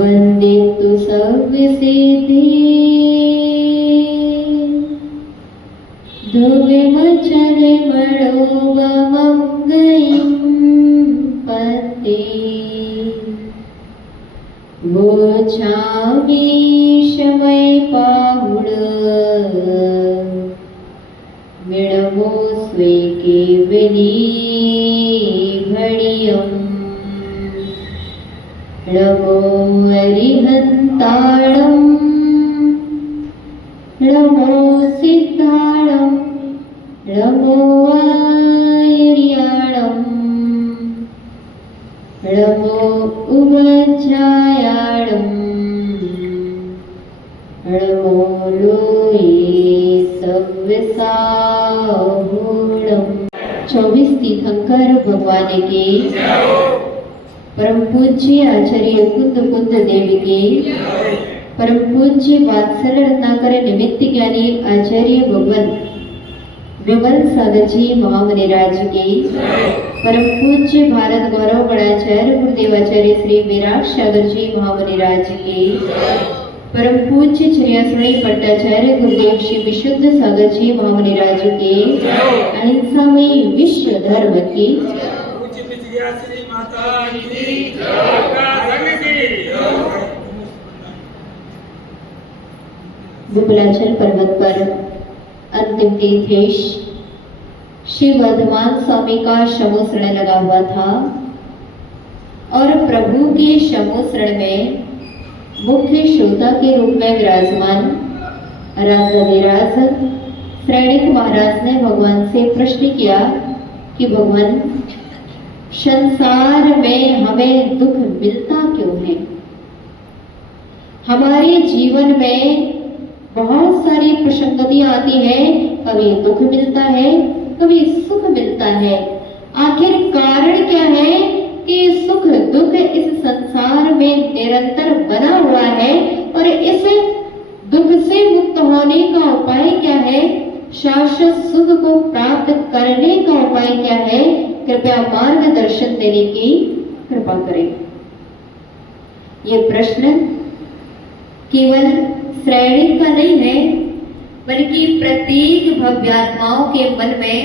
वंदे तु सर्वसिद्धि ध्रुवे मचरे मणोवमङ्गयं पते वोचामि शमय पाहुण मेळवो स्वे केवली घडियम् नमो हरिहन्ताणं नमो सिद्धाणं नमो आर्याणं नमो उमज्जायाणं नमो लोये सव्यसाहूणम् 24 तीर्थंकर भगवान के परम पूज्य आचार्य कुंद देवी के परम पूज्य वात्सल रत्नाकर निमित्त ज्ञानी आचार्य भगवान विमल सागर जी महामुनिराज के परम पूज्य भारत गौरव गणाचार्य गुरुदेवाचार्य श्री विराट सागर जी महामुनिराज के परम पूज्य चर्यासणी पट्टाचार्य गुरुदेव श्री विशुद्ध सागर जी महामुनिराज के अहिंसा में विश्व धर्म की विपुलाचल पर्वत पर अंतिम तीर्थेश श्री वर्धमान स्वामी का शमोसरण लगा हुआ था और प्रभु के शमोसरण में मुख्य श्रोता के रूप में विराजमान राजाधिराज श्रेणिक महाराज ने भगवान से प्रश्न किया कि भगवान संसार में हमें दुख मिलता क्यों है? हमारे जीवन में बहुत सारी प्रसंगतियां आती हैं, कभी दुख मिलता है, कभी सुख मिलता है। आखिर कारण क्या है कि सुख दुख इस संसार में निरंतर बना हुआ है और इस दुख से मुक्त होने का उपाय क्या है? शाश्वत सुख को प्राप्त करने का उपाय क्या है? कृपया मार्गदर्शन देने की कृपा करें। ये प्रश्न केवल श्रेणी का नहीं है, बल्कि प्रत्येक भव्यात्माओं के मन में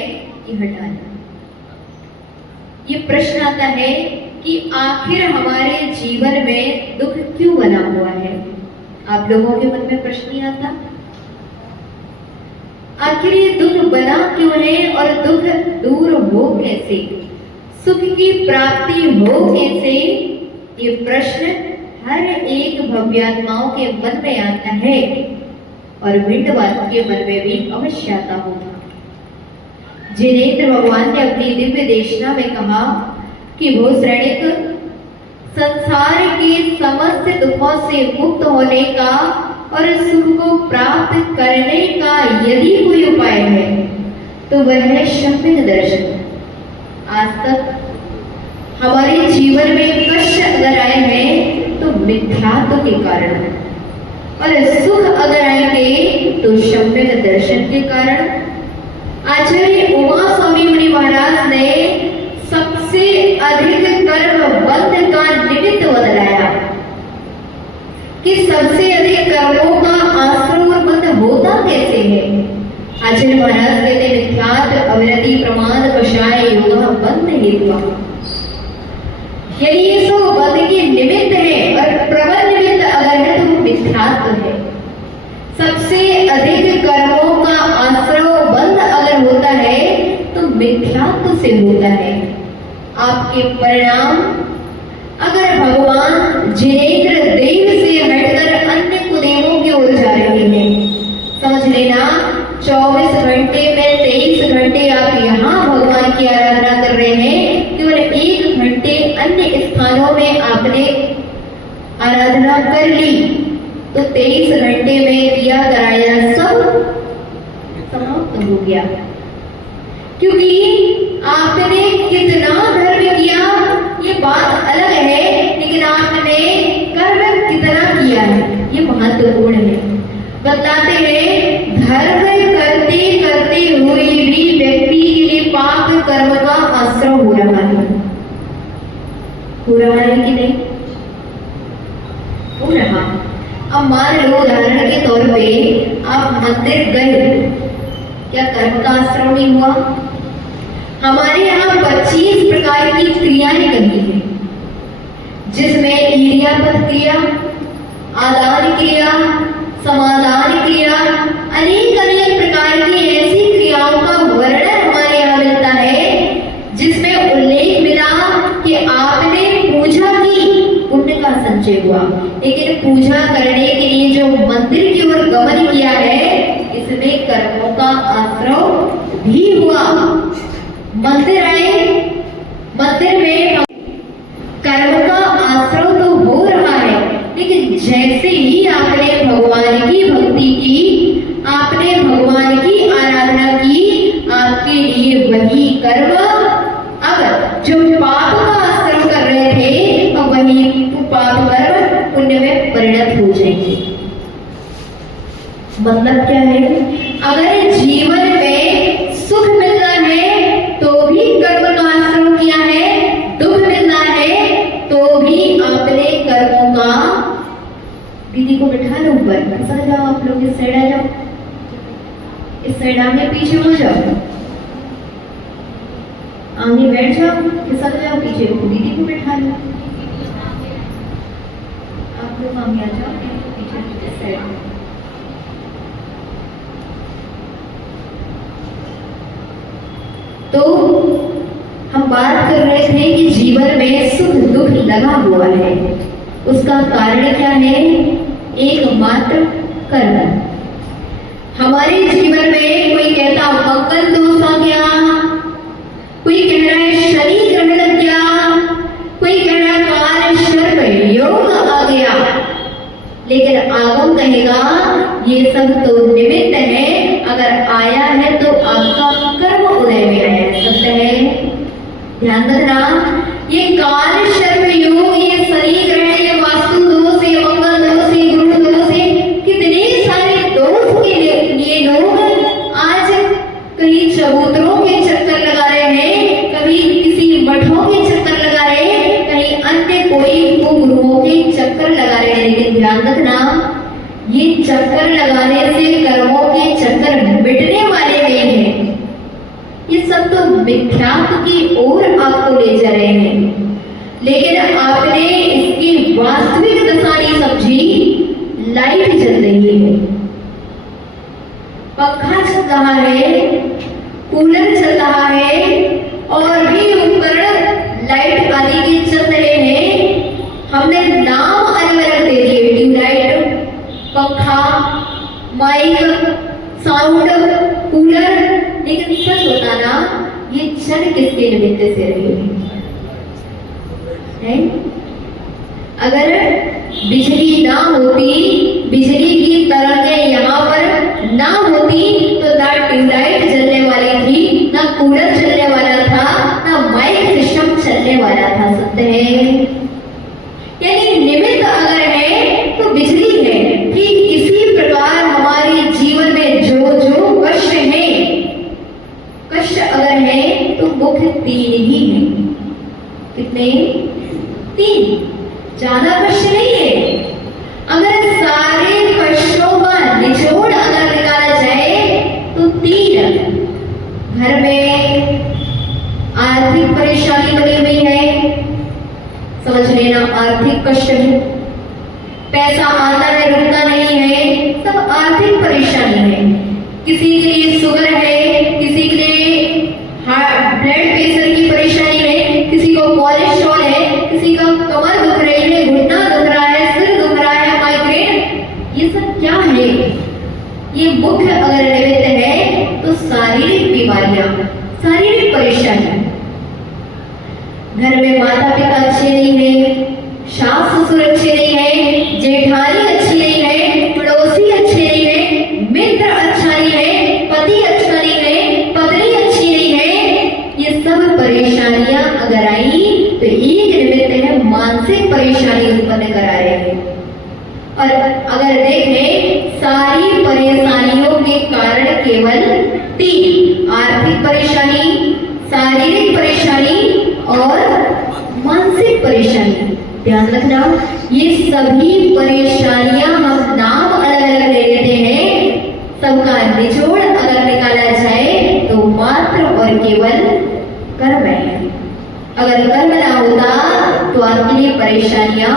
यह हटा है। ये प्रश्न आता है कि आखिर हमारे जीवन में दुख क्यों बना हुआ है? आप लोगों के मन में प्रश्न नहीं आता? आखिर ये दुख बना क्यों है और दुख दूर हो कैसे? सुख की प्राप्ति हो कैसे? ये प्रश्न हर एक भव्यात्माओं के मन में आता है और विंडवादियों के मन में भी अवश्य आता होगा। जिनेंद्र भगवान ने अपनी दिव्य देशना में कहा कि वो श्रेणिक संसार के समस्त दुखों से मुक्त होने का और सुख को प्राप्त करने का यदि कोई उपाय है तो वह है सम्यक दर्शन। आज तक हमारे जीवन में कष्ट अगर आए हैं तो मिथ्यात्व के कारण और सुख अगर आएंगे तो सम्यक दर्शन के कारण। आचार्य उमा स्वामी मुनि महाराज ने सबसे अधिक कर्म बंध का निमित्त बतलाया कि सबसे अधिक कर्मों का आश्रम और बंध होता कैसे है। आचार्य महाराज कहते मिथ्यात्व अविरति प्रमाद कषाय योग बंध हेतु। यदि ये सब बंध के निमित्त है और प्रबल निमित्त अगर है तो मिथ्यात्व है। सबसे अधिक कर्मों का आश्रय बंध अगर होता है तो मिथ्यात्व से होता है। आपके परिणाम अगर भगवान जिनेंद्र देव से हटकर अन्य कुदेवों की ओर जा रहे हैं, समझ लेना 24 घंटे में 23 घंटे आप यहाँ भगवान की आराधना कर रहे हैं, केवल 1 घंटे अन्य स्थानों में आपने आराधना कर ली तो 23 घंटे में दिया कराया सब समाप्त हो गया। क्योंकि आपने कितना धर्म किया ये बात अलग है, लेकिन आपने कर्म कितना किया है ये महत्वपूर्ण है। बतलाते हैं धर्म करते करते हुए भी व्यक्ति के लिए पाप कर्म का आश्रय हो रहा है कि नहीं हो रहा। अब मान लो उदाहरण के तौर पे आप मंदिर गए, क्या कर्म का आश्रय नहीं हुआ? हमारे यहाँ 25 प्रकार की क्रियाएं करनी है, जिसमें ईर्यापद क्रिया, आदान क्रिया, समाधान क्रिया, अनेक अनेक प्रकार की ऐसी क्रियाओं का वर्णन हमारे यहाँ मिलता है, जिसमें उल्लेख मिला कि आपने पूजा की, पुण्य का संचय हुआ, लेकिन पूजा करने के लिए जो मंदिर की ओर गमन किया है, इसमें कर्मों का आश्रय भी हुआ। मंदिर आए, मंदिर में कर्म का आश्रय तो हो रहा है, लेकिन जैसे ही आपने भगवान की भक्ति की, आपने भगवान की आराधना की, आपके लिए वही कर्म अब जो पाप का आश्रय कर रहे थे, तो वही पाप कर्म पुण्य में परिणत हो जाएंगे। मतलब क्या है? अगर जीवन में सुख मिलना है तो भी कर्म का आश्रय किया है, दुख मिलना है तो भी आपने कर्मों का। दीदी को बिठा लो ऊपर, ऐसा जाओ, आप लोग इस साइड आ जाओ, इस साइड आगे पीछे हो जाओ, आगे बैठ जाओ, खिसक जाओ पीछे, दीदी को बिठा लो, आप लोग आगे आ जाओ, पीछे इस साइड। तो हम बात कर रहे थे कि जीवन में सुख दुख लगा हुआ है, उसका कारण क्या है? एकमात्र कर्म। हमारे जीवन में कोई कहता मंगल दोष आ गया, कोई कह रहा है शनि ग्रहण लग गया, कोई कह रहा है काल सर्प योग आ गया, लेकिन आगम कहेगा ये सब तो निमित्त है, अगर आया है तो आपका कर्म उदय में आया है। सत्य है, ध्यान रखना। ये काल सर्प योग, ये शनि ग्रहण, ये वास्तु दोष, ये मंगल दोष, ये गुरु दोष, कितने सारे दोष के लिए लोग आज कहीं चबूतरों के चक्कर लगा रहे हैं, कभी किसी मठों के चक्कर लगा रहे हैं, कहीं अन्य कोई गुरुओं के चक्कर लगा रहे हैं। लेकिन ध्यान रखना, ये चक्कर लगाने से कर्मों के चक्कर मिटने वाले नहीं हैं, ये सब तो मिथ्यात्व की ओर आपको ले जा रहे हैं। लेकिन आपने इसकी वास्तविक दशा नहीं समझी। लाइट जल रही है, पंखा चल रहा है, कूलर चल रहा है, और भी उपकरण लाइट आदि के चल रहे हैं, हमने नाम अलग अलग दे दिए, ट्यूबलाइट, पंखा, माइक, साउंड, कूलर, लेकिन सच बताना ये चल किसके निमित्त से रही है? अगर बिजली ना होती, बिजली की तरंगें यहाँ पर ना होती, तो ना ट्यूबलाइट जलने वाली थी, ना कूलर चलने वाला था, ना माइक सिस्टम चलने वाला था। सत्य है, यानी निमित्त अगर है तो बिजली है। ठीक इसी प्रकार हमारे जीवन में जो जो कष्ट है, कष्ट अगर है तो मुख्य 3 ही है। कितने? 3, ज्यादा कष्ट नहीं है। अगर सारे कष्टों का निचोड़ अगर निकाला जाए तो 3। घर में आर्थिक परेशानी बनी हुई है, समझ लेना आर्थिक कष्ट है, पैसा आता है रुकता नहीं है, सब आर्थिक परेशानी है। किसी के लिए शुगर है, किसी के लिए ब्लड प्रेशर की परेशानी है, किसी को कोलेस्ट्रॉल है, किसी का कमर दुख रही है, घुटना दुख रहा है, सिर दुख रहा है, माइग्रेन, ये सब क्या है? ये मुख्य अगर निमित्त है तो शारीरिक बीमारियां, शारीरिक परेशानी। घर में माता पिता अच्छे नहीं है, सास ससुर अच्छे नहीं है, जेठानी अच्छी नहीं है, पड़ोसी अच्छे नहीं है, मित्र अच्छा नहीं है, पति अच्छा नहीं है, पत्नी अच्छी नहीं है, ये सब परेशानियां अगर आई तो एक निमित्त है मानसिक परेशानी उत्पन्न करा रहे हैं। और अगर देखें सारी परेशानियों के कारण केवल 3: आर्थिक परेशानी, शारीरिक परेशानी और मानसिक परेशानी। ध्यान रखना, ये सभी परेशानियां हम नाम अलग अलग ले लेते हैं, सबका निचोड़ अगर निकाला जाए तो मात्र और केवल कर्म है। अगर कर्म ना होता तो आपके लिए परेशानियां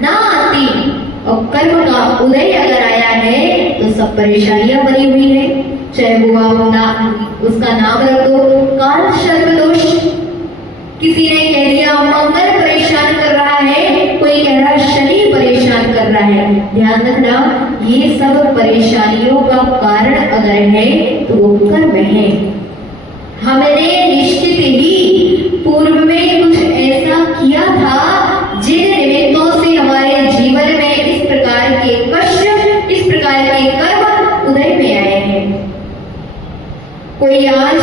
ना आती, और कर्म का उदय अगर आया है तो सब परेशानियां बनी हुई है। चाहे वो आप उसका नाम रख दो काल सर्प दोष, किसी ने कह दिया मंगल परेशान कर रहा है, कोई कह रहा है शनि परेशान कर रहा है। ध्यान रखना, ये सब परेशानियों का कारण अगर है तो वो कर्म है। हमने निश्चित ही पूर्व में कुछ ऐसा किया था जिन निमित्तों से हमारे जीवन में इस प्रकार के कष्ट, इस प्रकार के कर्म उदय में आए हैं। कोई आज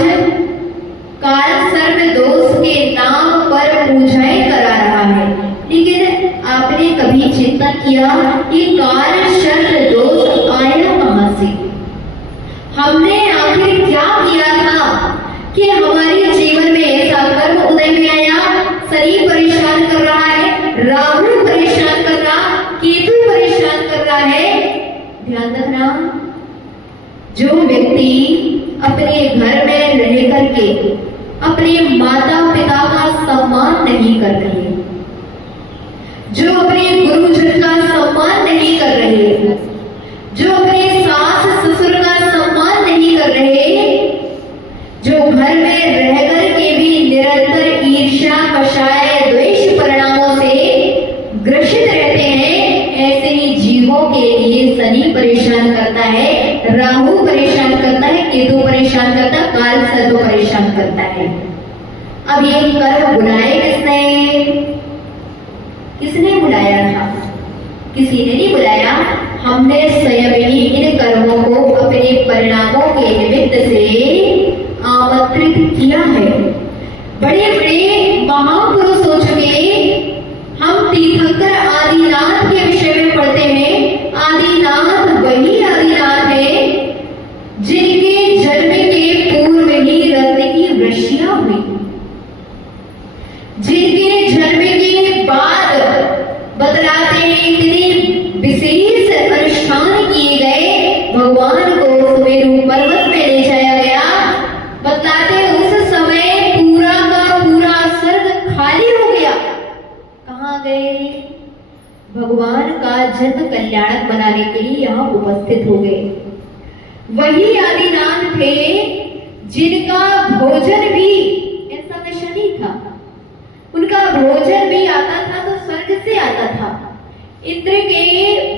काल सर्प दोष के नाम पर पूजाएं करा रहा है, लेकिन आपने कभी चिंतन किया कि काल सर्प दोष आया कहां से? हमने आखिर क्या किया था कि हमारे जीवन में ऐसा कर्म उदय में आया? शनि परेशान कर रहा है, राहु परेशान कर रहा, केतु परेशान कर रहा है। ध्यान रखना, जो व्यक्ति अपने घर में रह करके अपने माता पिता का सम्मान नहीं कर रहे, जो अपने गुरुजन का सम्मान नहीं कर रहे, जो अपने सास ससुर का सम्मान नहीं कर रहे, जो घर में रह करके भी निरंतर ईर्ष्या, कषाय, द्वेष परिणामों से ग्रसित रहते हैं, ऐसे ही जीवों के लिए शनि परेशान करता है, राहु परेशान करता है, केतु परेशान करता है, काल सर्प परेशान करता है। अब ये कर्म बुलाए किसने? किसने बुलाया था? किसी ने नहीं बुलाया, हमने स्वयं ही इन कर्मों को अपने परिणामों के निमित्त से आमंत्रित किया है। बड़े बड़े महापुरुष हो चुके, हम तीर्थंकर आदिनाथ के विषय में पढ़ते हैं। आदिनाथ वही आदिनाथ है जिनके जन्म के पूर्व ही रत्न की वृष्टियां हुई, जिनके जन्म के बाद बतलाते हैं इतने विशेष अनुष्ठान किए गए, भगवान को सुमेरु पर्वत में ले जाया गया। बतलाते उस समय पूरा का पूरा स्वर्ग खाली हो गया। कहाँ गए? भगवान का जन कल्याणक बनाने के लिए यहाँ उपस्थित हो गए। वही आदिनाथ थे जिनका भोजन भी ऐसा नशा नहीं था, उनका भोजन भी आता था तो स्वर्ग से आता था। इंद्र के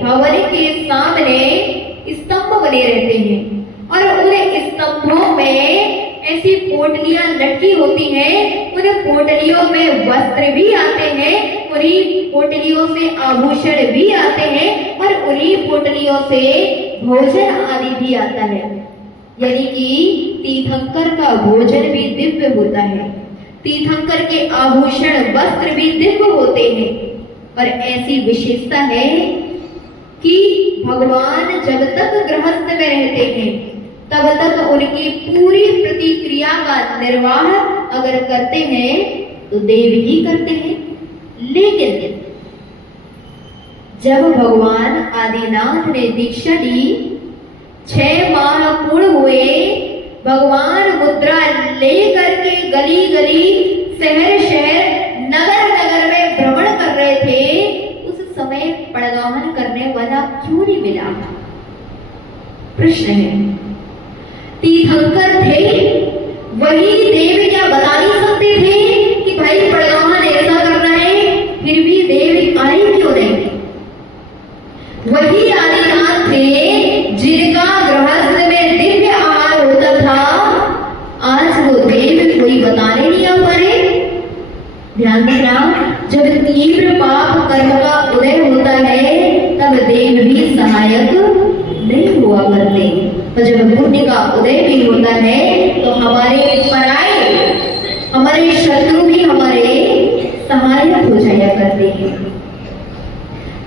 भवन के सामने स्तंभ बने रहते हैं और उन स्तंभों में ऐसी पोटलियां लटकी होती हैं, उन पोटलियों में वस्त्र भी आते हैं, उन्हीं पोटलियों से आभूषण भी आते हैं और उन्हीं पोटलियों से भोजन आदि भी आता है। यानी कि तीर्थंकर का भोजन भी दिव्य होता है, तीर्थंकर के आभूषण वस्त्र भी दिव्य होते हैं। और ऐसी विशेषता है कि भगवान जब तक गृहस्थ में रहते हैं तब तक उनकी पूरी प्रतिक्रिया का निर्वाह अगर करते हैं तो देव ही करते हैं। लेकिन जब भगवान आदिनाथ ने दीक्षा ली, 6 माह पूर्ण हुए, भगवान मुद्रा ले करके गली गली, शहर शहर, नगर नगर में भ्रमण कर रहे थे, उस समय पड़गावन करने वाला क्यों नहीं मिला? प्रश्न है। तीर्थंकर थे, वही देव क्या बता नहीं सकते थे कि भाई पड़गावन ऐसा करना है, फिर भी देव आए क्यों नहीं? वही आदिनाथ थे जिनका गृहस्थ में दिव्य आहार होता था, आज वो देव कोई बताने नहीं आ पा रहे। ध्यान रखना, जब तीव्र पाप कर्म का उदय होता है तब देव भी सहायक नहीं हुआ करते, और जब पुण्य का उदय भी होता है तो हमारे पराये, हमारे शत्रु भी हमारे सहायक हो जाया करते हैं।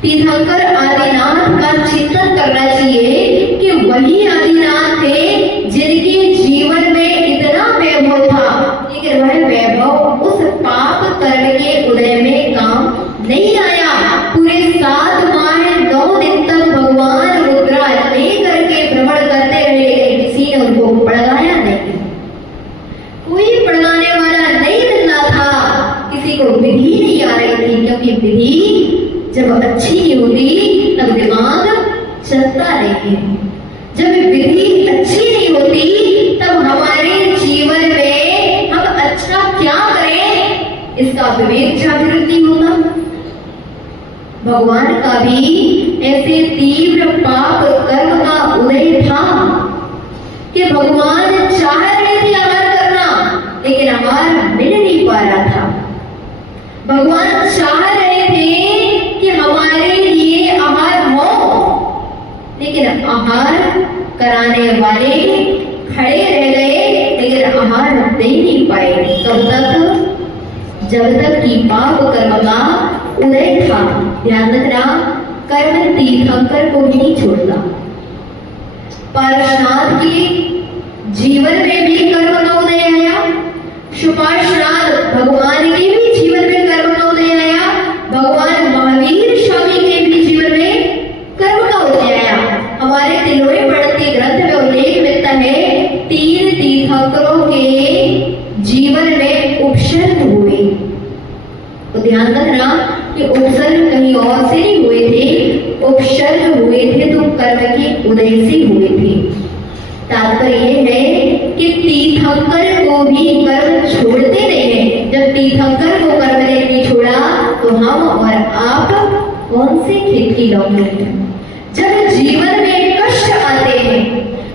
तीर्थंकर आदिनाथ का चिंतन करना चाहिए कि वही आदिनाथ थे जिनके जीवन में इतना वैभव था, लेकिन वह वैभव उस पाप कर्म के उदय में काम नहीं आया। पूरे 7 माह 9 दिन तक भगवान मुद्रा लेकर के भ्रमण करते रहे, लेकिन किसी ने उनको पढ़ाया नहीं, कोई पढ़ाने वाला नहीं मिलता था, किसी को विधि नहीं आ रही थी, क्योंकि विधि जब अच्छी नहीं होती तब दिमाग चलता नहीं है। जब विधि अच्छी नहीं होती तब हमारे जीवन में हम अच्छा क्या करें इसका विवेक जागृत नहीं होता। भगवान का भी ऐसे तीव्र पाप कर्म का उदय था कि भगवान चाह रहे थे आहार करना, लेकिन आहार मिल नहीं पा रहा था। भगवान चाह रहे थे कि हमारे लिए आहार हो, लेकिन आहार कराने वाले खड़े रह गए, लेकिन आहार दे नहीं पाए। तब तक जब तक कि पाप कर्म का उदय था। ध्यान रखना, कर्म तीर्थंकर को भी नहीं छोड़ता। पार्श्वनाथ के जीवन में भी कर्म का उदय आया, सुपार्श्वनाथ भगवान के भी जीवन में कर्म का उदय आया, भगवान महावीर स्वामी के भी जीवन में कर्म का उदय आया। हमारे तिलोई पढ़ते ग्रंथ में उल्लेख मिलता है 3 तीर्थंकरों के जीवन में उपसर्ग हुए। तो ध्यान रखना कि उपसर्ग कहीं और से नहीं हुए थे, उपसर्ग हुए थे तो कर्म के उदय से हुए थे। तात्पर्य यह है कि तीर्थंकर को भी कर्म छोड़ते नहीं है। जब तीर्थंकर को कर्म ने नहीं छोड़ा तो हम और आप कौन से खेत की लौकी हैं। जब जीवन में कष्ट आते हैं,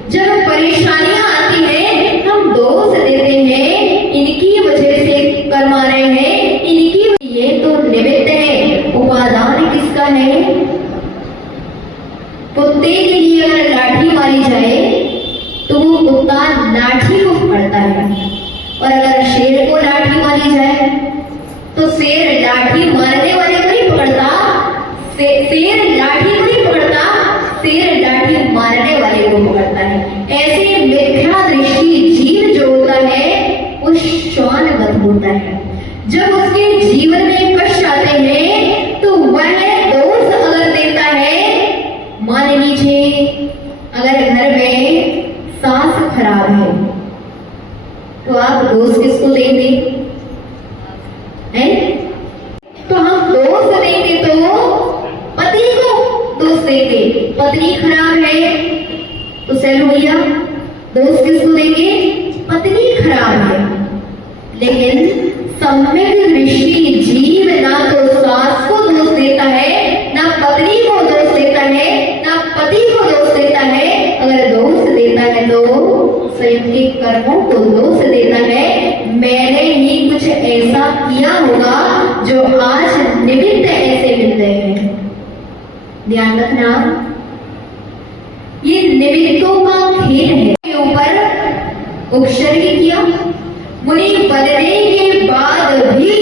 जब परेशानियां आती हैं, हम दोष देते हैं इनकी वजह से कर्म आ रहे हैं, इनकी ये तो निमित्त है। उपादान किसका है? कुत्ते के लिए अगर लाठी मारी जाए तो वो कुत्ता लाठी को पकड़ता है, और अगर शेर को लाठी मारी जाए तो शेर लाठी मारने वाले को नहीं पकड़ता, शेर लाठी को नहीं पकड़ता, शेर लाठी मारने वाले को पकड़ता है। ऐसे मिथ्या दृष्टि जीव जो होता है वो श्वानवत होता है। जब उसके जीवन में कष्ट आते हैं तो वह दोष अगर देता है, मान लीजिए अगर घर में सास खराब है तो आप दोष किसको देंगे? हैं? तो हम दोष देंगे तो पति को दोष देंगे। पत्नी खराब है तो सैलू भैया दोष किसको देंगे? पत्नी खराब है। लेकिन सम्यक दृष्टि जीव ना तो सास को दोष देता है, ना पत्नी को दोष देता है, ना पति को दोष देता है। अगर दोष देता है तो स्वयं के कर्मों को दोष देता है। मैंने ही कुछ ऐसा किया होगा जो आज निमित्त ऐसे मिल रहे हैं। ध्यान रखना, ये निमित्तों का खेल है। के ऊपर उपसर्ग किया, मुनि बनने के बाद भी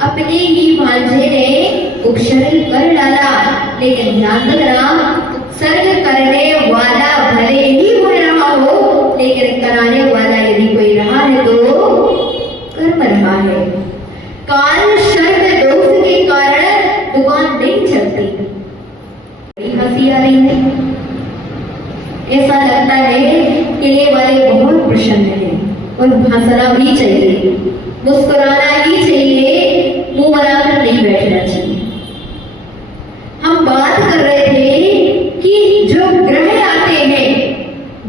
अपने ही भांजे ने उपसर्ग कर डाला। लेकिन ध्यान रखना, सर्ग करने वाला भले ही वह रहा हो, लेकिन कराने वाला यदि कोई रहा है तो कर्म रहा है। काल सर्प दोष के कारण दुकान नहीं चलती। हंसी आ रही है, ऐसा लगता है किले वाले बहुत प्रसन्न हैं और हंसना भी चाहिए, मुस्कुराना ही चाहिए, मुंह बनाकर नहीं बैठना चाहिए। हम बात कर रहे थे कि जो ग्रह आते हैं,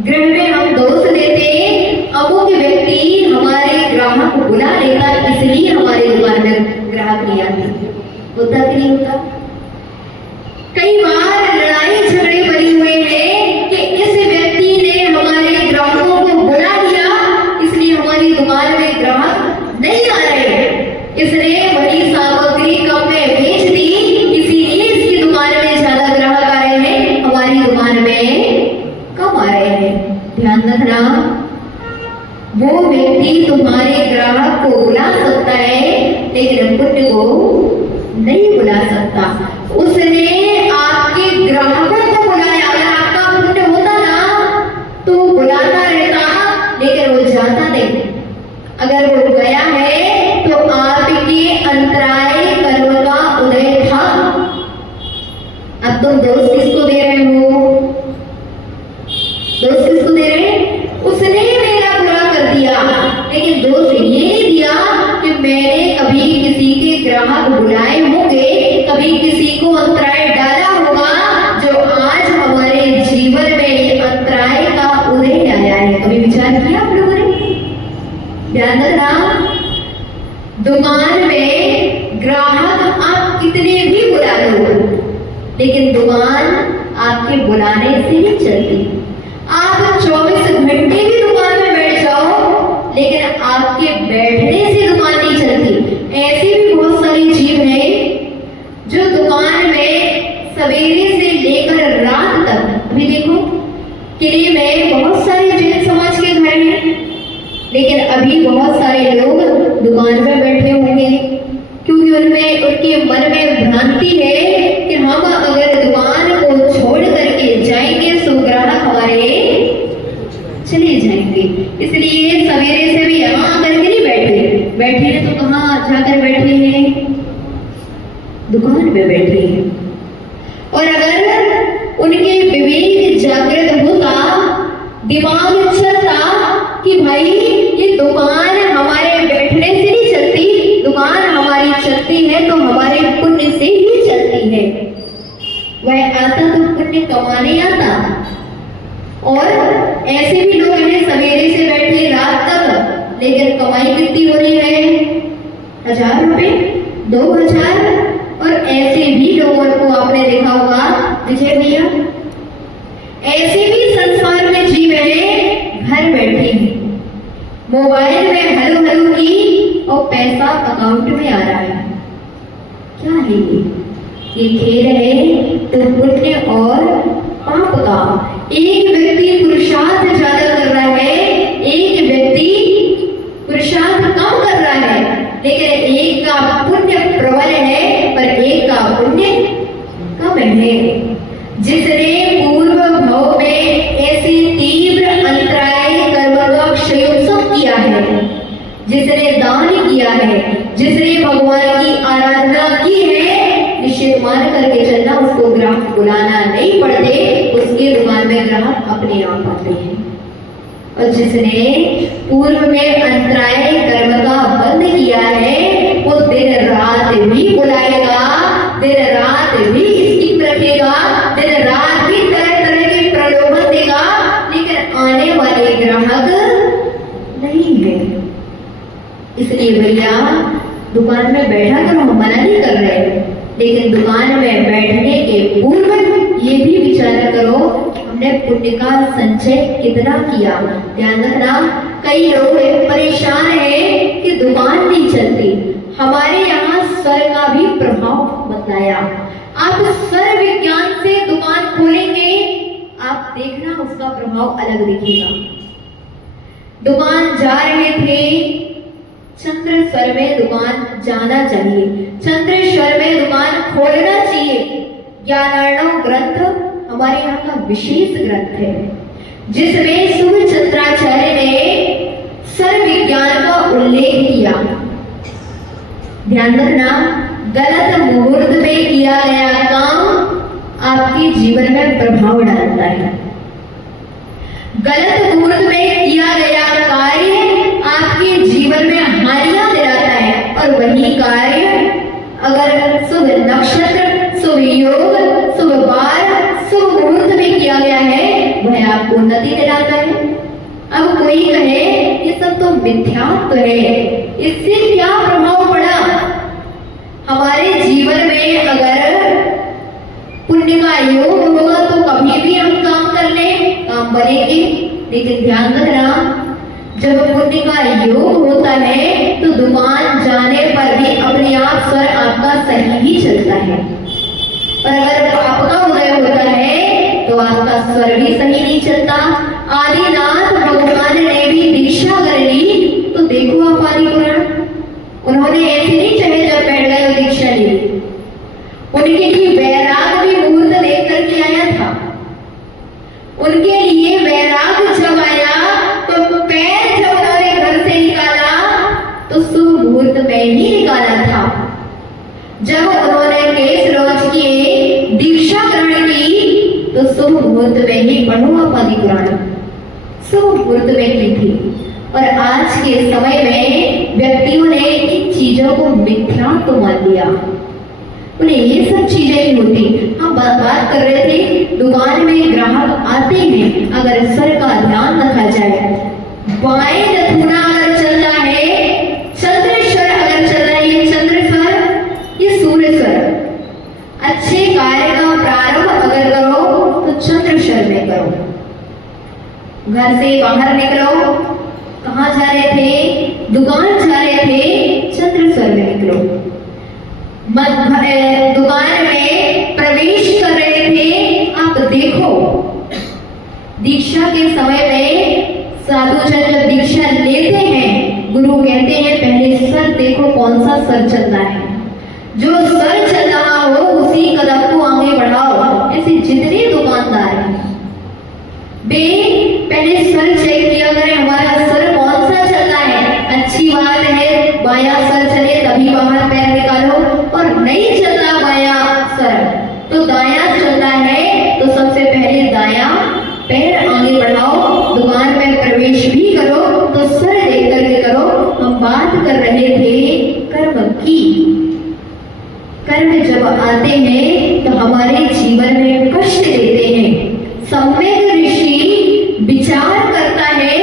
ग्रह में हम दोष देते हैं। अमुक व्यक्ति हमारे ग्राहक को बुला लेता, इसलिए हमारे दुकान में ग्राहक नहीं आते। होता कि नहीं होता? कई बार लड़ाई झगड़े बने हुए हैं कि इस व्यक्ति ने हमारे ग्राहकों को बुला लिया, इसलिए हमारी दुकान में ग्राहक नहीं आ रहे। इसने बड़ी सामग्री कम में बेच दी, इसीलिए इसकी दुकान में ज्यादा ग्राहक आ रहे हैं, हमारी दुकान में कम आ रहे हैं। ध्यान रखना, वो व्यक्ति तुम्हारे ग्राहक को बुला सकता है, लेकिन पुण्य को नहीं बुला सकता। उस उसने आपके ग्राहकों को बुलाया। अगर आपका पुण्य होता ना तो वो बुलाता रहता, लेकिन वो जाता नहीं। अगर वो गया है तो आपके अंतराय कर्म का उदय था। अब तुम दोष किसको दे रहे हो? दोष किसको दे रहे हैं? उसने मेरा बुरा कर दिया, लेकिन दोष ये नहीं दिया कि मैंने कभी किसी के ग्राहक बुलाए होंगे, कभी किसी को अंतराय डाला होगा, जो आज हमारे जीवन में अंतराय का उदय आया है। कभी विचार किया आप लोगों ने? ध्यान रखना, दुकान में ग्राहक आप कितने भी बुला लो, लेकिन दुकान आपके बुलाने से ही चलती। आप 24 घंटे भी दुकान में बैठ जाओ, लेकिन आपके बैठने से दुकान नहीं चलती। ऐसी भी बहुत सारी जीव हैं जो दुकान में सवेरे से लेकर रात तक, अभी देखो किले में बहुत सारे जैन समाज के घर हैं, लेकिन अभी बहुत सारे लोग दुकान में बैठे होंगे, क्योंकि उनमें उनके मन में भ्रांति है कि हम अगर दुकान को छोड़ करके जाएंगे तो ग्राहक हमारे चले जाएंगे। इसलिए सवेरे से भी यहाँ आकर के नहीं बैठे, बैठे हैं तो कहाँ जाकर बैठे हैं? दुकान पे बैठे हैं। और अगर उनके विवेक जागृत होता, दिमाग चलता कि भाई ये दुकान हमारे बैठने से नहीं चलती, दुकान हमारी चलती है तो हमारे पुण्य से ही चलती है। वह आता तो पुण्य कमाने आता, और ऐसे भी लोग हैं सवेरे से बैठे रात तक, लेकिन कमाई कितनी हो रही है? 1000 रुपए, 2000। और ऐसे भी लोगों को आपने देखा होगा विजय भैया, ऐसे भी संसार में जीव है, घर बैठे मोबाइल में हेलो हेलो की और पैसा अकाउंट में आ रहा है। क्या है ये खेल है तो पुण्य और पाप का। एक व्यक्ति पुरुषार्थ ज्यादा कर रहा है, एक व्यक्ति पुरुषार्थ कम कर रहा है, लेकिन एक का पुण्य प्रबल है पर एक का पुण्य कम है। जिसने पूर्व भाव में ऐसी तीव्र अंतराय कर्म का क्षयोत्सव किया है, जिसने दान किया है, जिसने भगवान की आराधना की है, निश्चित मान करके चलना उसको ग्राहक बुलाना नहीं पड़ते, उसके दुकान में ग्राहक अपने आप आते हैं। और जिसने पूर्व में अंतराय कर्म का बंद किया है, वो दिन रात भी बुलाएगा, दिन रात भी स्कीम रखेगा, दिन रात भी तरह तरह के प्रलोभन देगा, लेकिन आने वाले ग्राहक नहीं है। इसलिए भैया दुकान में बैठा करो, हम मना नहीं कर रहे, लेकिन दुकान में बैठने के पूर्व ये भी विचार करो हमने पुण्य का संचय कितना किया। ध्यान रखना, कई लोग परेशान हैं कि दुकान नहीं चलती। हमारे यहाँ स्वर का भी प्रभाव बताया। आप स्वर विज्ञान से दुकान खोलेंगे, आप देखना उसका प्रभाव अलग दिखेगा। दुकान जा रहे थे, चंद्र स्वर में दुकान जाना चाहिए, चंद्र स्वर में दुकान खोलना चाहिए। ज्ञानार्णव ग्रंथ हमारे यहाँ का विशेष ग्रंथ है, जिसमें सुध चंद्राचार्य ने स्वर विज्ञान का उल्लेख किया। ध्यान रखना, गलत मुहूर्त में किया गया काम आपके जीवन में प्रभाव डालता है। गलत मुहूर्त में किया गया कार्य आपके जीवन में हानियां दिलाता है, और वही कार्य अगर शुभ नक्षत्र, शुभ योग, शुभ वार, शुभ मुहूर्त में किया गया है, वह आपको उन्नति दिलाता है। अब कोई कहे ये सब तो मिथ्यात्व है, इससे क्या प्रभाव पड़ा? हमारे जीवन में अगर पुण्य का योग होगा तो कभी भी हम काम कर ले, काम बनेंगे। लेकिन ध्यान रखना, जब पुण्य का योग होता है तो दुकान जाने पर भी अपने आप स्वर आपका सही ही चलता है, और अगर पाप का उदय होता है तो आपका स्वर भी सही नहीं चलता। आदिनाथ भगवान ने भी दीक्षा कर ली, तो देखो आप आदि पुराण, उन्होंने ऐसे नहीं चले जब बैठ गए दीक्षा ली, उनके ही वैराग तो शुभ मुहूर्त में ही पढ़ो आप आदि पुराण, शुभ मुहूर्त में की थी। और आज के समय में व्यक्तियों ने इन चीजों को मिथ्या तो मान लिया, बोले ये सब चीजें नहीं होती। हम बात कर रहे थे, दुकान में ग्राहक आते हैं, अगर स्वर का ध्यान रखा जाए, बाएं नथुना अगर चल रहा है, चंद्र स्वर अगर चल रहा है, ये चंद्र स्वर, ये सूर्य स्वर, अच्छे कार्य का प्रारंभ अगर करो तो चंद्र स्वर में करो। घर से बाहर निकलो, कहाँ जा रहे थे, दुकान जा रहे थे, चंद्र स्वर में निकलो। दुकान में प्रवेश कर रहे थे, आप देखो दीक्षा के समय में साधु जन जब दीक्षा लेते हैं, गुरु कहते हैं पहले सर देखो कौन सा सर चल रहा है, जो सर चल रहा हो उसी कदम को आगे बढ़ाओ। ऐसे जितने दुकानदार हैं वे पहले सर चेक किया करें, हमारा सर कौन सा चल रहा है। अच्छी बात है बाया सर चले तभी बाहर पैर निकालो, और नहीं चल रहा बाया सर तो दाया चल रहा है तो सबसे पहले दाया पैर आगे बढ़ाओ। दुकान में प्रवेश भी करो तो सर देख करके करो। हम बात कर रहे थे कर्म की। कर्म जब आते हैं तो हमारे जीवन में कष्ट देते हैं। सम्यक ऋषि विचार करता है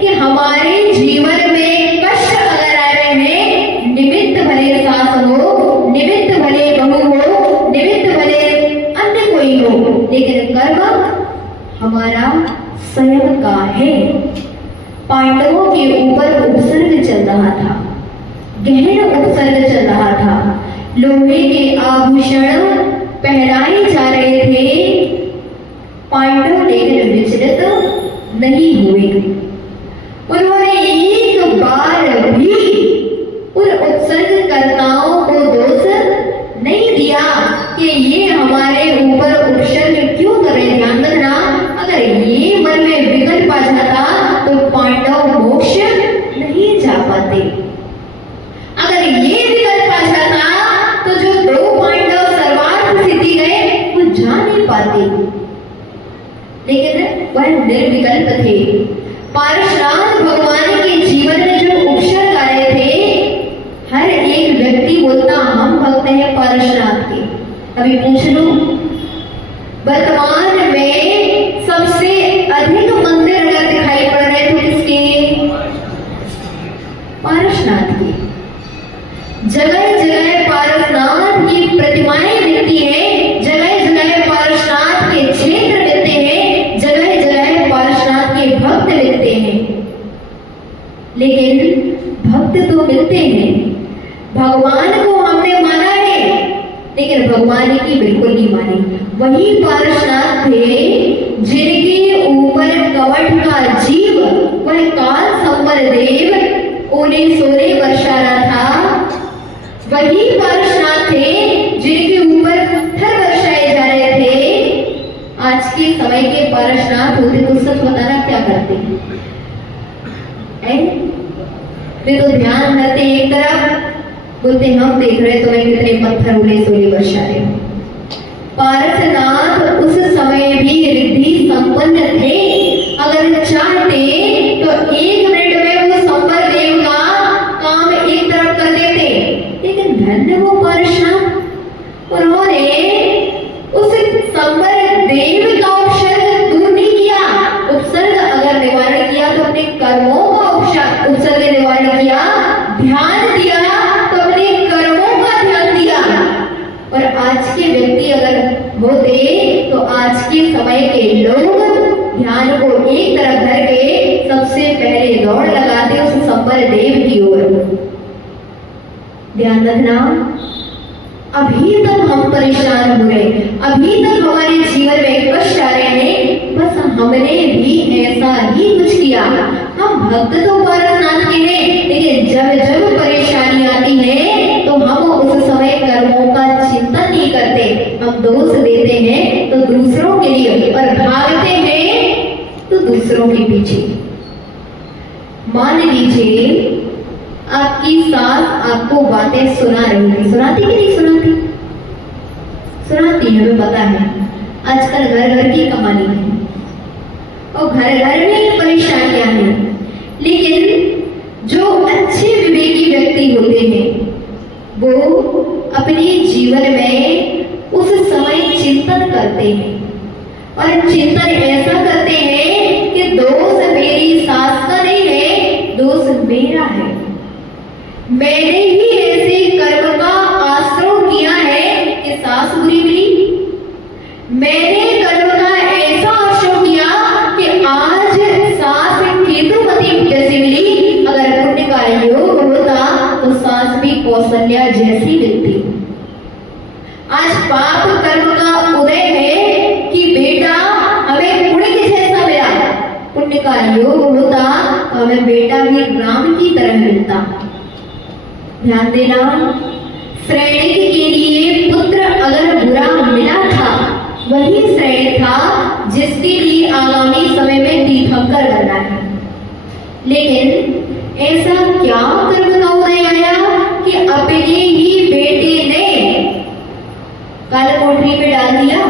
कि हमारे जीवन में कष्ट अगर आ रहे हैं, निमित्त भले सास हो, निमित्त भले बहू हो, निमित्त भले अन्य कोई हो, लेकिन कर्म हमारा स्वयं का है। पांडवों के ऊपर उपसर्ग चल रहा था, गहन उपसर्ग चल रहा था, लोहे के आभूषण पहनाए जा रहे थे। पांडव लेकिन विचलित नहीं हुए। उन्होंने एक बार भी उन उपसर्गकर्ताओं को दोष नहीं दिया कि ये हमारे ऊपर उपसर्ग क्यों कर रहे। ध्यान रखना, अगर ये मन में विकल्प आ जाता तो पांडव मोक्ष नहीं जा पाते। अगर ये विकल्प आ जाता तो जो दो पांडव सर्वार्थ सिद्धि गए वो जा नहीं पाते, लेकिन वह निर्विकल्प थे। पारशुराम भगवान के जीवन में जो उपसर्ग आए थे, हर एक व्यक्ति बोलता हम भक्त हैं पारशुराम के। अभी पूछ लो, वर्तमान में सबसे अधिक मंदिर अगर दिखाई पड़ रहे तो किसके? पारशुनाथ के। जगह जगह पारसनाथ की प्रतिमाएं मिलती हैं, जगह जगह पारसनाथ के क्षेत्र मिलते हैं, जगह जगह पारसनाथ के भक्त मिलते हैं। लेकिन भक्त तो मिलते हैं, भगवान को हमने माना है, लेकिन भगवान की बिल्कुल नहीं मानी। वही पारसनाथ थे जिनके ऊपर कवट का जीव वह काल संवर देव ओले सोले वर्षा रहा था। वही पारसनाथ थे जिनके ऊपर पत्थर बरसाए जा रहे थे। आज के समय के पारसनाथ होते तो सच बताना क्या करते हैं? वे तो ध्यान करते एक तरफ, बोलते हम देख रहे तुम्हें कितने पत्थर उड़े सोले बरसा रहे हो। पारसनाथ उस समय भी रिद्धि संपन्न थे। अगर चाहते तो 1 मिनट में वो संवर देव का काम एक तरफ कर देते, लेकिन धन्य वो पारसनाथ, उन्होंने उस संवर देव का उपसर्ग दूर नहीं किया। उपसर्ग अगर निवारण किया तो अपने कर्मों का उपसर्ग निवारण किया, ध्यान दिया तो अपने कर्मों का ध्यान दिया। और आज के व्यक्ति अगर होते तो आज के समय के लोग ध्यान को एक तरफ धर के सबसे पहले दौड़ लगाते उस संवर देव की ओर। ध्यान रखना, अभी तक हम परेशान हो रहे, अभी तक हमारे जीवन में कष्ट आ रहे हैं, बस हमने भी ऐसा ही कुछ किया। हम भक्त तो पारसनाथ के हैं, लेकिन जब जब परेशानी आती है तो हम उस समय कर्मों का चिंतन नहीं करते, हम दोष देते हैं तो दूसरों के लिए और भागते हैं तो दूसरों के पीछे। मान लीजिए आपकी सास आपको बातें सुना रही थी, सुनाती कि नहीं सुनाती? सुनाती है, हमें पता है। आजकल घर घर की कहानी है और घर घर में परेशानियां हैं, लेकिन जो अच्छे विवेकी व्यक्ति होते हैं वो अपने जीवन में उस समय चिंतन करते हैं और चिंतन ऐसा करते हैं कि दोष मेरी सास का नहीं है, दोष मेरा है। मैंने ही ऐसे कर्म का आश्रय किया है कि सास बुरी मिली, मैंने कर्म का ऐसा आश्रय किया कि आज सास केतुमती जैसी मिली, अगर पुण्य का योग होता तो सास भी कौशल्या जैसी मिलती। आज पाप कर्म का उदय है कि बेटा हमें पुण्य जैसा मिला, पुण्य का योग होता तो हमें बेटा भी राम की तरह मिलता। ध्यान देना, श्रेणिक के लिए पुत्र अगर बुरा मिला था, वही श्रेणिक था जिसके लिए आगामी समय में तीर्थंकर बनना है। लेकिन ऐसा क्या कर्म का उदय आया कि अपने ही बेटे ने काल कोठरी में डाल दिया,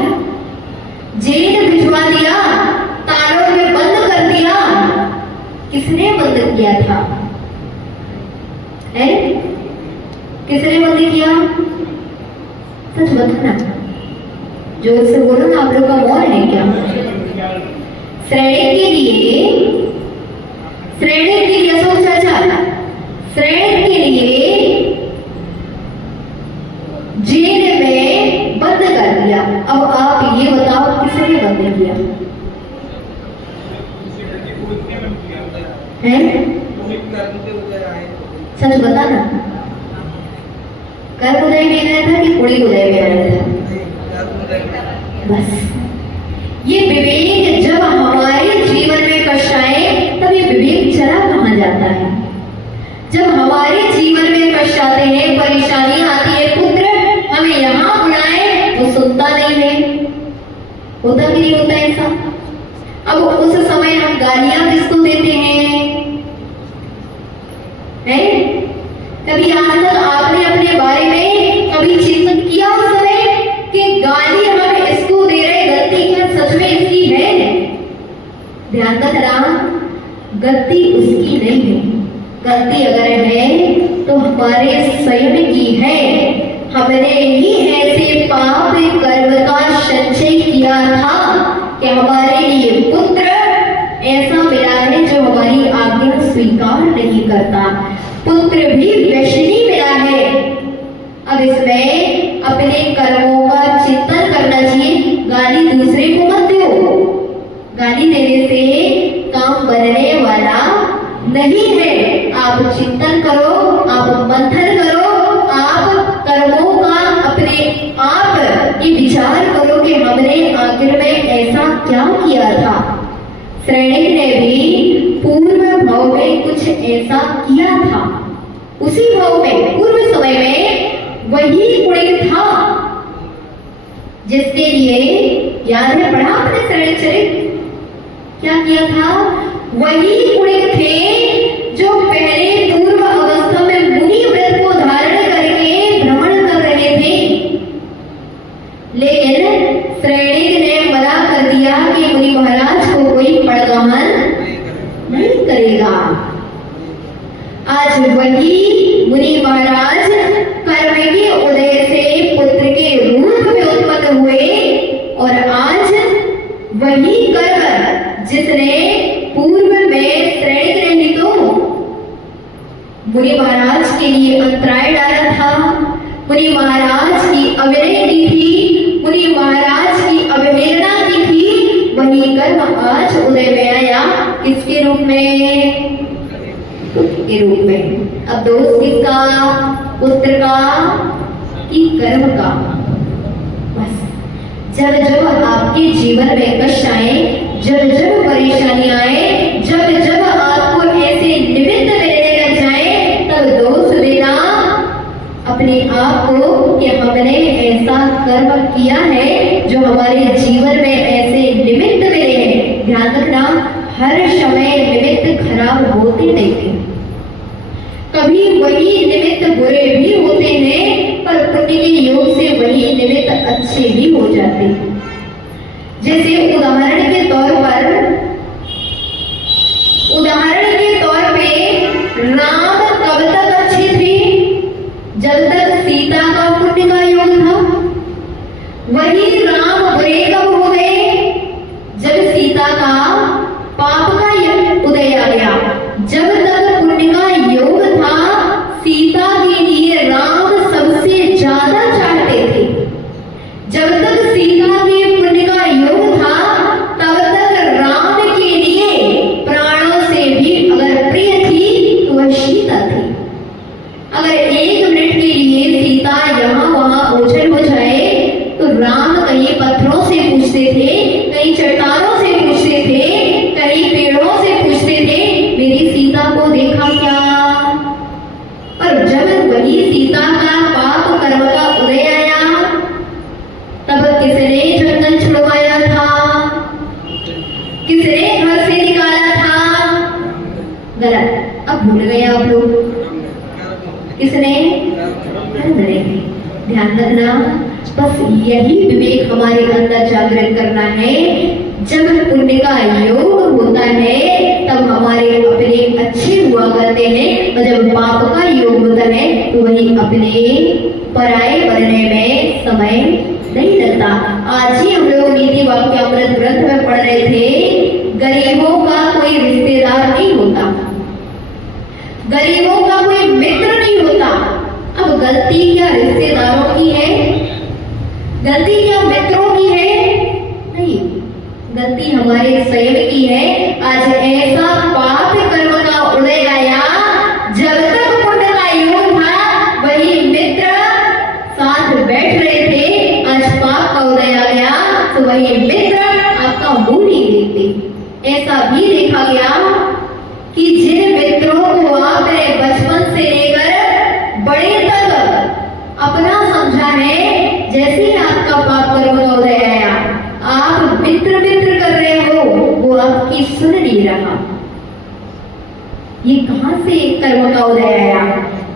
जेल भिजवा दिया, तालों में बंद कर दिया। किसने बंद किया था? किसने बंद किया? सच बताना, जोर से बोलो ना, आप लोग का मौन है क्या? श्रेणिक के लिए अशोक चाचा, श्रेणिक के लिए जेल में बंद कर दिया। अब आप ये बताओ किसने बंद किया है? सच बता ना, कर्म उदय में आया था कि कुड़ी उदय में आया था? बस ये विवेक जब हमारे जीवन में कष्ट आए तब ये विवेक चला कहाँ जाता है? जब हमारे जीवन में कष्ट आते हैं, परेशानी आती है, पुत्र हमें यहाँ बुलाए वो सुनता नहीं है, होता कि नहीं होता ऐसा? अब उस समय हम गालियां किसको देते हैं? कभी आज तक आपने अपने बारे में कभी चिंतन किया उस समय कि गाली हम इसको दे रहे, गलती क्या सच में इसकी है? ध्यान रखना, गलती उसकी नहीं है, गलती अगर है तो हमारे स्वयं की है। हमने ही ऐसे पाप कर्म का संचय किया था कि हमारे लिए पुत्र ऐसा मिला है जो हमारी आज्ञा स्वीकार नहीं करता, पुत्र भी व्यसनी मिला है। अब इसमें अपने कर्मों का चिंतन करना चाहिए। गाली दूसरे को मत दो, गाली देने से काम बनने वाला नहीं है। आप चिंतन करो, आप मंथन करो, आप कर्मों का अपने आप ये विचार करो कि हमने आखिर में ऐसा क्या किया था। श्रेणिक ने भी पूर्व भाव में कुछ ऐसा किया था, उसी भाव में पूर्व समय में वही कुड़िक था जिसके लिए याद है, पढ़ा आपने श्रेणिक चरित्र? क्या किया था? वही कुड़िक थे जो पहले पूर्व अवस्था में मुनि व्रत को धारण करके भ्रमण कर रहे थे, लेकिन श्रेणिक ने मना कर दिया कि मुनि महाराज को कोई पड़गमन नहीं करेगा। आज वही मुनि महाराज कर्म के उदय से पुत्र के रूप में उत्पन्न हुए और आज वही कर्म जिसने पूर्व में श्रेणिक ने ही तो मुनि महाराज के लिए अंतराय डाला था, मुनि महाराज की अवहेलना की थी, मुनि महाराज की अवहेलना की थी, वही कर्म आज उदय में आया। किसके रूप में? के रूप में। अब दोष किसका? पुत्र का कि कर्म का? बस जब जब आपके जीवन में कष्ट आए, जब जब परेशानी आए, जब जब आपको ऐसे निमित्त मिलने लग जाए, तब दोष देना अपने आप को कि हमने ऐसा कर्म किया है जो हमारे जीवन में ऐसे निमित्त मिले हैं। ध्यान रखना, हर समय निमित्त खराब होते नहीं थे, कभी वही निमित्त बुरे भी होते हैं, पर पुण्य के योग से वही निमित्त अच्छे भी हो जाते हैं। जैसे उदाहरण के तौर पे राम कब तक अच्छे थे? जब तक सीता का पुण्य का योग था। वही राम बुरे कब हो गए? जब सीता का पाप का उदय आ गया। जब तक पुण्य का योग था, सीता के लिए राम सबसे ज्यादा चाहते थे। जब तक सीता के पुण्य का योग था, तब तक राम के लिए प्राणों से भी अगर प्रिय थी तो वह सीता थी। अगर एक मिनट के लिए सीता यहाँ वहां ओझल हो जाए तो राम कहीं पत्थरों से पूछते थे, कहीं चट्टानों से पूछते थे, कहीं पेड़ों से पूछते थे, मेरी सीता को देखा क्या? पर जब वही सीता का पाप कर्म का उदय आया, तब किसने जंगल छुड़वाया था? किसने घर से निकाला था? गलत, अब भूल गए आप लोग। किसने? ध्यान रखना, बस यही विवेक हमारे अंदर जागृत करना है। जब पुण्य का योग होता है तब हमारे अपने अच्छे हुआ करते हैं, और जब पाप का योग होता है तो वही अपने पराये बनने में समय नहीं लगता। आज ही हम लोग नीति वाक्यामृत ग्रंथ में पढ़ रहे थे, गरीबों का कोई रिश्तेदार नहीं होता, गरीबों का कोई मित्र नहीं होता। अब गलती क्या रिश्तेदारों की है? गलती क्या मित्रों की है? नहीं, गलती हमारे स्वयं की है। आज ऐसा पाप कर्म का उदय आया, जब तक पुण्य का योग था वही मित्र साथ बैठ रहे थे, आज पाप का उदय आ गया तो वही मित्र आपका मुंह नहीं देखते। ऐसा भी देखा गया कि जिन मित्रों को आपने बचपन से लेकर बड़े तक अपना समझा है, जैसे ही आपका पाप कर्म का उदय आया, आप मित्र मित्र कर रहे हो, वो आपकी सुन नहीं रहा। ये कहां से कर्म का उदय आया?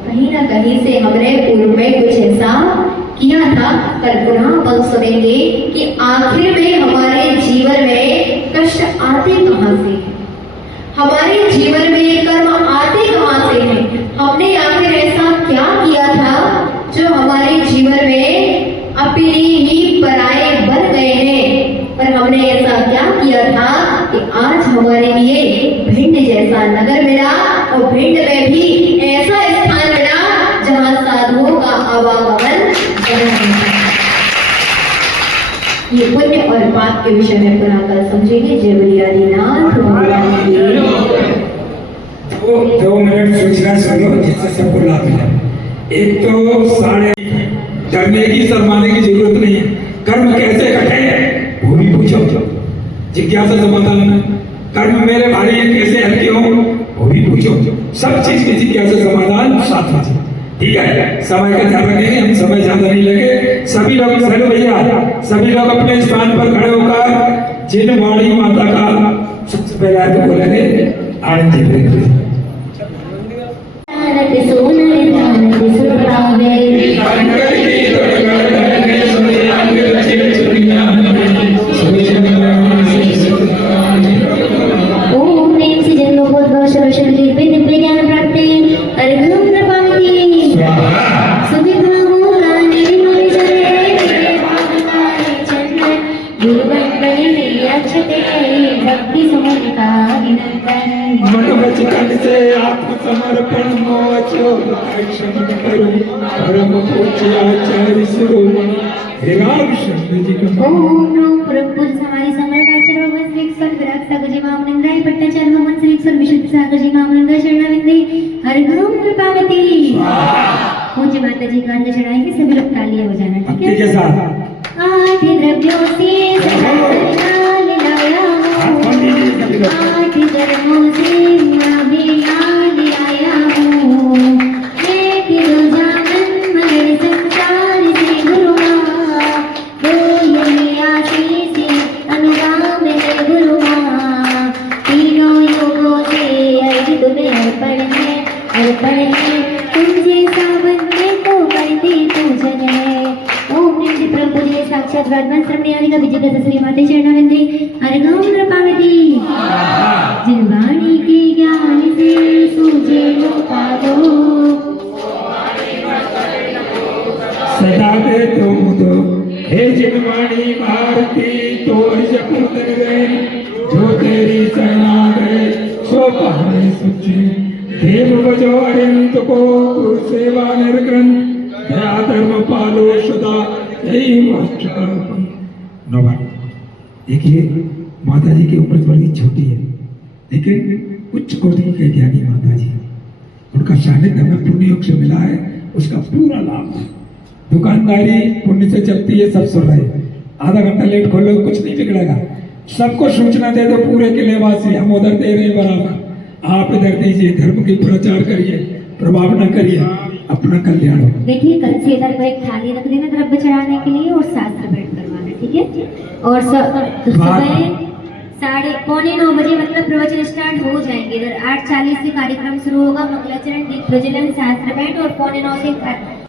कहीं ना कहीं से हमने पूर्व में कुछ ऐसा किया था। कल पुनः अपन सुनेंगे कि आखिर में हमारे जीवन में कष्ट आते कहां से हैं, हमारे जीवन में कर्म आते कहां से हैं, हमने आखिर ऐसा क्या किया था जो हमारे जीवन में अपने ही पराये बन गए हैं। पर हमने ऐसा क्या किया था कि आज हमारे लिए भिंड जैसा नगर मिला, और भिंड में भी ऐसा स्थान मिला जहां साधुओं का आवागमन बना। ये पुण्य और पाप के विषय में पुनः कल समझेंगे। जय बलियादीनाथ भगवान की। 2 मिनट सूचना सुनो जिससे सबको लाभ मिले। एक तो साढ़े डरने की शर्माने की जरूरत नहीं है। कर्म कैसे कटे वो भी पूछो, जिज्ञासा समाधान में। कर्म मेरे भारी है कैसे हल्के हो वो भी पूछो। सब चीज की जिज्ञासा समाधान साथ में। ठीक है, समय का ध्यान रखेंगे, हम समय ज्यादा नहीं लगे। सभी लोग चलो भैया, सभी लोग अपने स्थान पर खड़े होकर जिन वाणी माता का सबसे पहले तो बोलेंगे आरती करेंगे। आत्मसमर्पण परम पूज्य आचार्य शिरोमणि रामचंद्र जी का ओम नमो परमपूज्य समाधि सम्राट आचार्य भगवान श्री ईश्वर विराट सागर जी महामंडलाय पट्टाचार्य भगवान श्री ईश्वर विशुद्ध सागर जी महामंडलाय शरणाविंदे हरिओम कृपावती। पूज्य माता जी का चढ़ाएंगे, सभी लोग तालियां बजाना। ठीक है, के साथ 8 द्रव्यों से लाल लाया हूँ, 8 जन्मों से लाल आया हूँ, मैं तिरुजानन मगर संसार से गुरु माँ, बोलिए आशीष अनुराग मेरे गुरु माँ, तीनों युगों से अर्ज तुम्हें अर्पण है, तुम जैसा बनने को करते पूजन है। ओम नित्य प्रभु जी साक्षात प्रार्थना श्रवणयानिका विजय श्री माते चरणाविंदे अर्घम नृपावती जिनवाणी के ज्ञान से सूझे लोकालो सदा दे तुम तो हे जिनवाणी भारती तो जपुत गए जो तेरी शरणा गए सो पहाड़े सुचे देव बजो अरिंत को गुरु सेवा निर्ग्रंथ दया धर्म पालो सदा यही मोक्ष करो नवान। देखिए माता जी की उम्र बड़ी छोटी है लेकिन उच्च कोटि के ज्ञानी माता जी, उनका सानिध्य हमें पुण्य योग से मिला है, उसका पूरा लाभ है। दुकानदारी पुण्य से चलती है, सब सुन रहे हैं। आधा घंटा लेट खोलो कुछ नहीं बिगड़ेगा, सबको सूचना दे दो पूरे किले वासी, हम उधर दे रहे हैं बराबर, आप इधर दीजिए, धर्म की प्रचार करिए, प्रभाव न करिए, अपना कल्याण हो। देखिए कल से इधर को एक थाली रख देना द्रव्य चढ़ाने के लिए और शास्त्र भेंट करवाना, ठीक है। और सुबह 9:30 बजे मतलब प्रवचन स्टार्ट हो जाएंगे। इधर 8:40 से कार्यक्रम शुरू होगा, मंगलाचरण, दीप प्रज्वलन, शास्त्र भेंट और 9:15 से